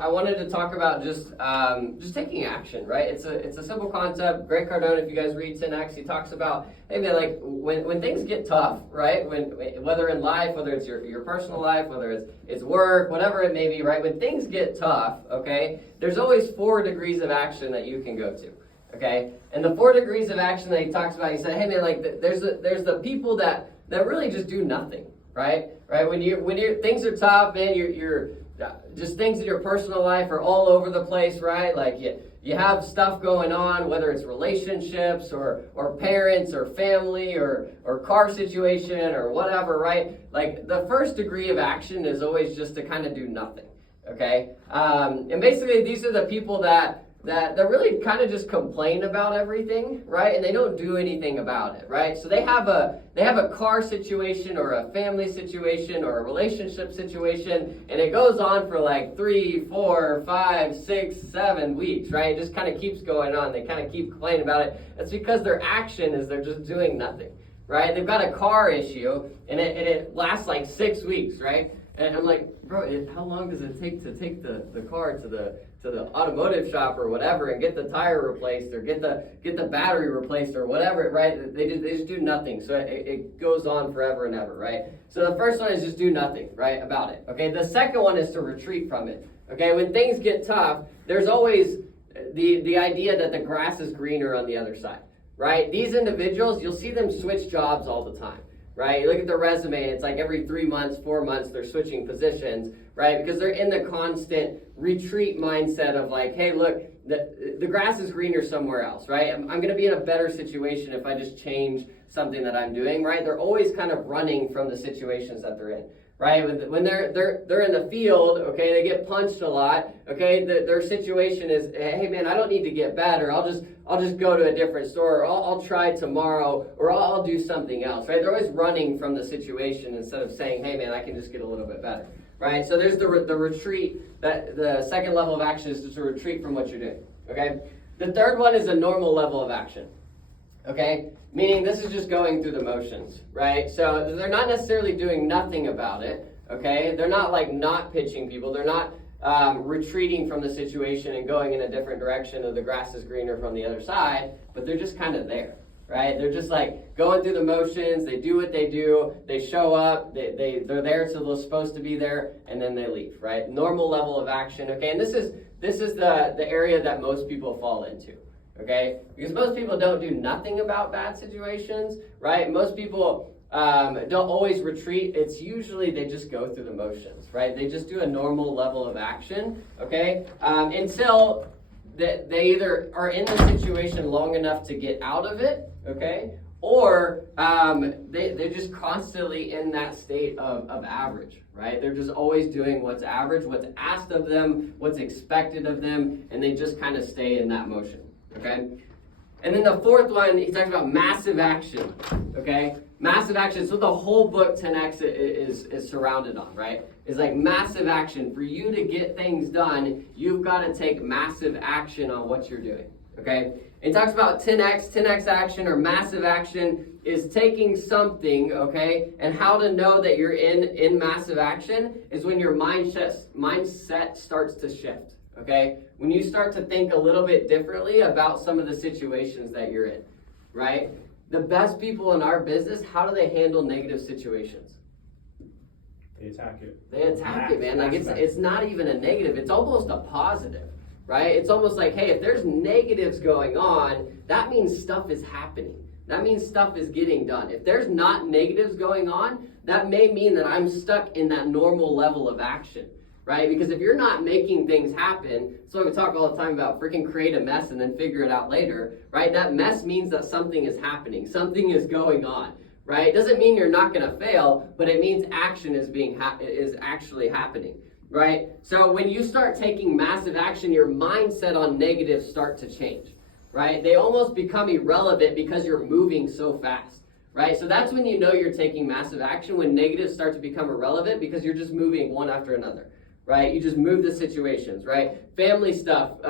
I wanted to talk about just taking action, right? It's a simple concept. Grant Cardone, if you guys read 10X, he talks about, hey man, like when things get tough, right? Whether in life, whether it's your personal life, whether it's work, whatever it may be, right? When things get tough, okay, there's always 4 degrees of action that you can go to. Okay, and the 4 degrees of action that he talks about, he said, hey man, like there's the people that really just do nothing, right? When things are tough, man, you're just things in your personal life are all over the place, right? Like you have stuff going on, whether it's relationships or parents or family or car situation or whatever, right? Like the first degree of action is always just to kind of do nothing, okay? And basically these are the people that really kind of just complain about everything, right? And they don't do anything about it, right? So they have a car situation or a family situation or a relationship situation, and it goes on for like 3, 4, 5, 6, 7 weeks, right? It just kind of keeps going on. They kind of keep complaining about it. That's because their action is they're just doing nothing, right? They've got a car issue, and it lasts like 6 weeks, right? And I'm like, bro, how long does it take to take the car to the automotive shop or whatever and get the tire replaced or get the battery replaced or whatever, right? They just do nothing. So it goes on forever and ever, right? So the first one is just do nothing, right, about it. Okay, the second one is to retreat from it. Okay, when things get tough, there's always the idea that the grass is greener on the other side, right? These individuals, you'll see them switch jobs all the time. Right? You look at their resume, it's like every 3 months, 4 months, they're switching positions, right? Because they're in the constant retreat mindset of like, hey, look, the grass is greener somewhere else, right? I'm going to be in a better situation if I just change something that I'm doing, right? They're always kind of running from the situations that they're in, right? When they're in the field, okay, they get punched a lot, okay, their situation is, hey man, I don't need to get better, I'll just go to a different store, or I'll try tomorrow, or I'll do something else, right? They're always running from the situation instead of saying, hey man, I can just get a little bit better, right? So there's the retreat, that the second level of action is just to retreat from what you're doing, okay? The third one is a normal level of action, okay? Meaning this is just going through the motions, right? So they're not necessarily doing nothing about it, okay? They're not like not pitching people, they're not retreating from the situation and going in a different direction of the grass is greener from the other side, but they're just kind of there, right? They're just like going through the motions, they do what they do, they show up, they're there till they're supposed to be there, and then they leave, right? Normal level of action, okay? And this is the area that most people fall into, okay? Because most people don't do nothing about bad situations, right? Most people don't always retreat. It's usually they just go through the motions, right? They just do a normal level of action, okay? Until they either are in the situation long enough to get out of it, okay? Or they're just constantly in that state of average, right? They're just always doing what's average, what's asked of them, what's expected of them, and they just kind of stay in that motion, okay? And then the fourth one, he talks about massive action, okay? Massive action, so the whole book 10X is surrounded on, right? It's like massive action. For you to get things done, you've got to take massive action on what you're doing, okay? It talks about 10X action or massive action is taking something, okay? And how to know that you're in massive action is when your mindset starts to shift, okay? When you start to think a little bit differently about some of the situations that you're in, right? The best people in our business, how do they handle negative situations? They attack it. They attack it, man. Like it's not even a negative. It's almost a positive, right? It's almost like, hey, if there's negatives going on, that means stuff is happening. That means stuff is getting done. If there's not negatives going on, that may mean that I'm stuck in that normal level of action, right? Because if you're not making things happen, so we talk all the time about freaking create a mess and then figure it out later, right? That mess means that something is happening, something is going on, right? It doesn't mean you're not going to fail, but it means action is actually happening, right? So when you start taking massive action, your mindset on negatives start to change, right? They almost become irrelevant because you're moving so fast, right? So that's when you know you're taking massive action, when negatives start to become irrelevant because you're just moving one after another. Right? You just move the situations, right? Family stuff,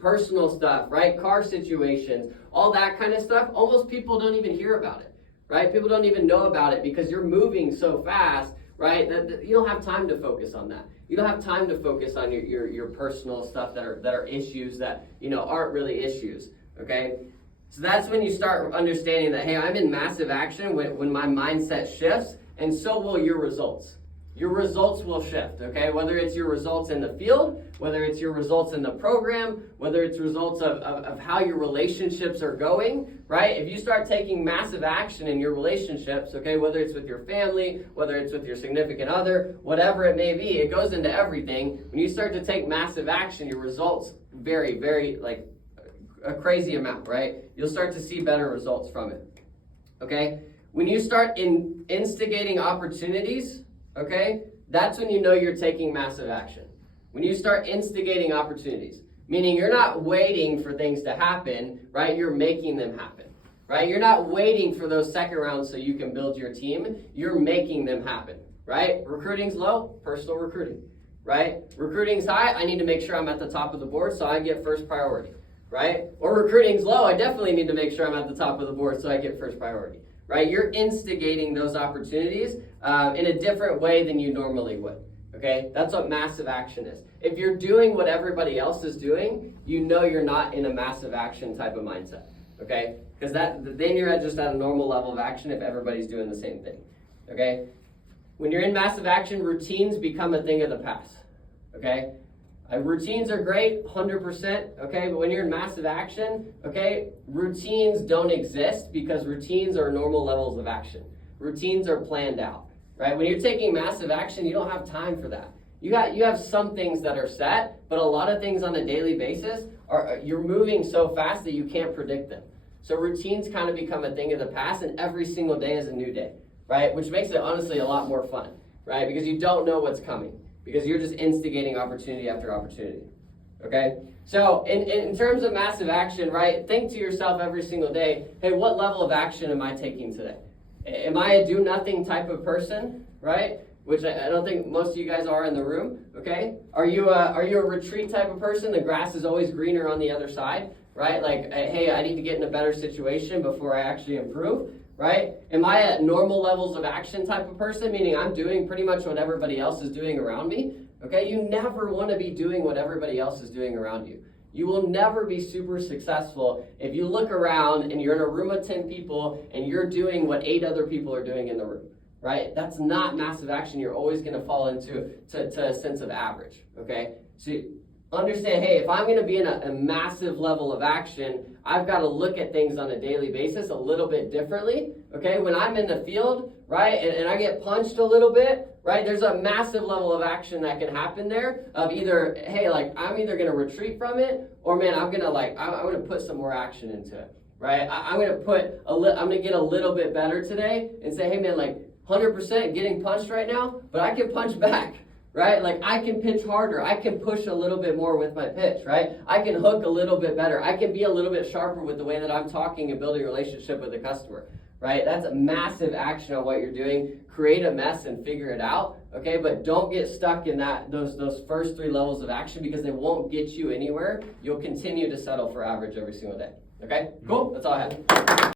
personal stuff, right? Car situations, all that kind of stuff. Almost people don't even hear about it, right? People don't even know about it because you're moving so fast, right? That you don't have time to focus on that. You don't have time to focus on your personal stuff that are issues that, aren't really issues, okay? So that's when you start understanding that, hey, I'm in massive action when my mindset shifts, and so will your results. Your results will shift, okay? Whether it's your results in the field, whether it's your results in the program, whether it's results of how your relationships are going, right? If you start taking massive action in your relationships, okay, whether it's with your family, whether it's with your significant other, whatever it may be, it goes into everything. When you start to take massive action, your results vary, like a crazy amount, right? You'll start to see better results from it, okay? When you start instigating opportunities, okay, that's when you know you're taking massive action. When you start instigating opportunities, meaning you're not waiting for things to happen, right? You're making them happen, right? You're not waiting for those second rounds so you can build your team. You're making them happen, right? Recruiting's low, personal recruiting, right? Recruiting's high, I need to make sure I'm at the top of the board so I get first priority, right? Or recruiting's low, I definitely need to make sure I'm at the top of the board so I get first priority. Right, you're instigating those opportunities in a different way than you normally would, okay? That's what massive action is. If you're doing what everybody else is doing, you know you're not in a massive action type of mindset, okay? Because then you're just at a normal level of action if everybody's doing the same thing, okay? When you're in massive action, routines become a thing of the past, okay? Routines are great, 100%, okay? But when you're in massive action, okay, routines don't exist because routines are normal levels of action. Routines are planned out, right? When you're taking massive action, you don't have time for that. You have some things that are set, but a lot of things on a daily basis you're moving so fast that you can't predict them. So routines kind of become a thing of the past, and every single day is a new day, right? Which makes it honestly a lot more fun, right? Because you don't know what's coming. Because you're just instigating opportunity after opportunity, okay? So in terms of massive action, right, think to yourself every single day, hey, what level of action am I taking today? Am I a do-nothing type of person, right? Which I don't think most of you guys are in the room, okay? Are you a retreat type of person? The grass is always greener on the other side, right? Like, hey, I need to get in a better situation before I actually improve. Right? Am I at normal levels of action type of person, meaning I'm doing pretty much what everybody else is doing around me? Okay, you never want to be doing what everybody else is doing around you. You will never be super successful if you look around and you're in a room of 10 people and you're doing what 8 other people are doing in the room, right? That's not massive action. You're always going to fall into a sense of average, okay? So understand, hey, if I'm going to be in a massive level of action, I've got to look at things on a daily basis a little bit differently, okay? When I'm in the field, right, and I get punched a little bit, right, there's a massive level of action that can happen there of either, hey, like, I'm either going to retreat from it, or, man, I'm going to put some more action into it, right? I'm going to get a little bit better today and say, hey, man, like, 100% getting punched right now, but I can punch back. Right? Like, I can pitch harder. I can push a little bit more with my pitch, right? I can hook a little bit better. I can be a little bit sharper with the way that I'm talking and building a relationship with the customer, right? That's a massive action on what you're doing. Create a mess and figure it out, okay? But don't get stuck in those first 3 levels of action because they won't get you anywhere. You'll continue to settle for average every single day, okay? Cool? That's all I have.